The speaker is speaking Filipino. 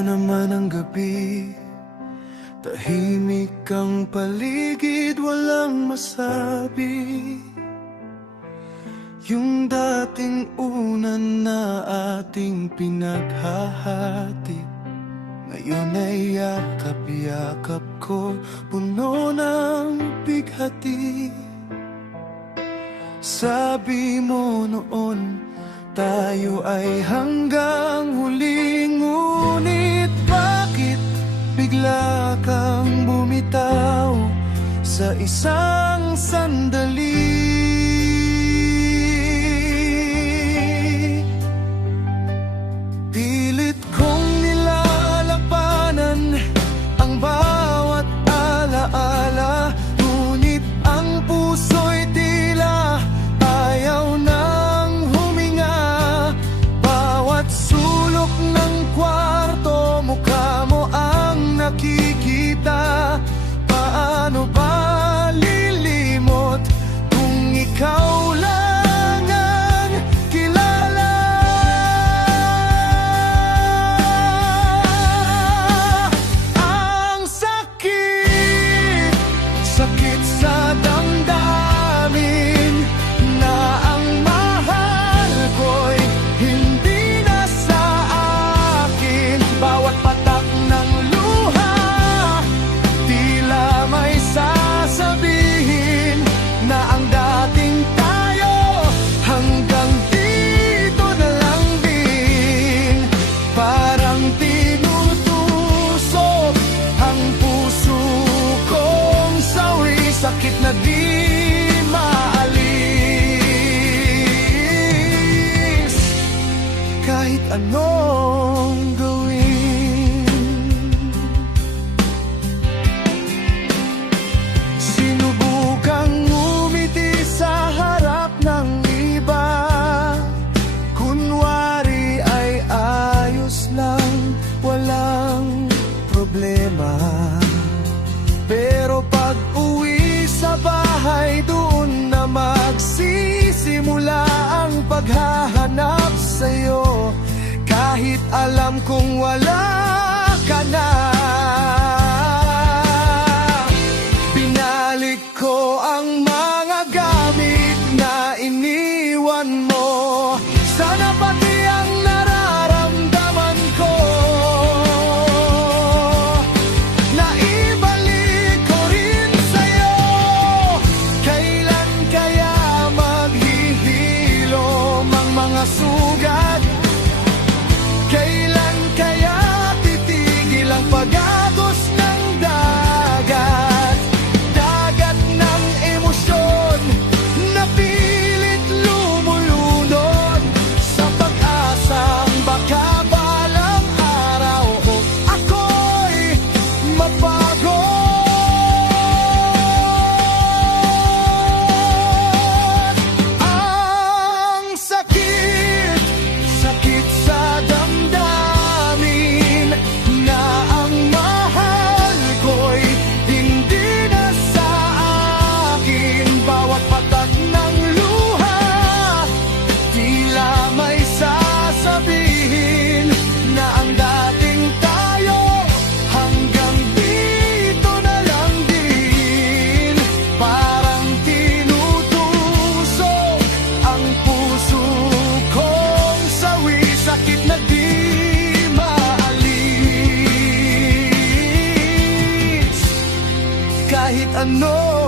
na naman ang gabi, tahimik ang paligid, walang masabi. Yung dating unan na ating pinaghahati, ngayon ay yakap-yakap ko, puno ng bighati. Sabi mo noon, tayo ay hanggang huli, ngunit bakit bigla kang bumitaw sa isang sandali? Pilit kong nilalabanan ang bawat alaala, ngunit ang puso'y tila ayaw nang huminga. Bawat sulok ng kwarto, mukha mo ang nakikita. Paano ba lilimot kung ikaw lang ang kilala? Ang sakit, sakit sa damdamin, na ang mahal ko'y hindi na sa akin. Bawat patak ng luha, tila may sasabihin na ang dating tayo hanggang dito na lang din. Parang tinutusok ang puso kong sawi, sakit na di maalis kahit anong gawin. Sinubukang ngumiti sa harap ng iba, kunwari ay ayos lang, walang problema. Pero pag uwi sa bahay, doon na magsisimula ang paghahanap sa'yo, kahit alam kong wala ka na. Binalik ko ang mga gamit na iniwan mo, sana pati ang nararamdaman ko naibalik ko rin sa'yo. Kailan kaya maghihilom ang mga sugat? Kailan kaya titigil ang pag-agos ng dagat? Dagat ng emosyon na pilit lumulunod sa pag-asang baka balang araw ako'y mabago. Ang sakit, sakit sa damdamin, na ang mahal ko'y hindi na sa akin. Bawat patak ng luha, tila may sasabihin na ang dating tayo hanggang dito na lang din. Parang tinutusok ang puso kong sawi, sakit na di maalis kahit ano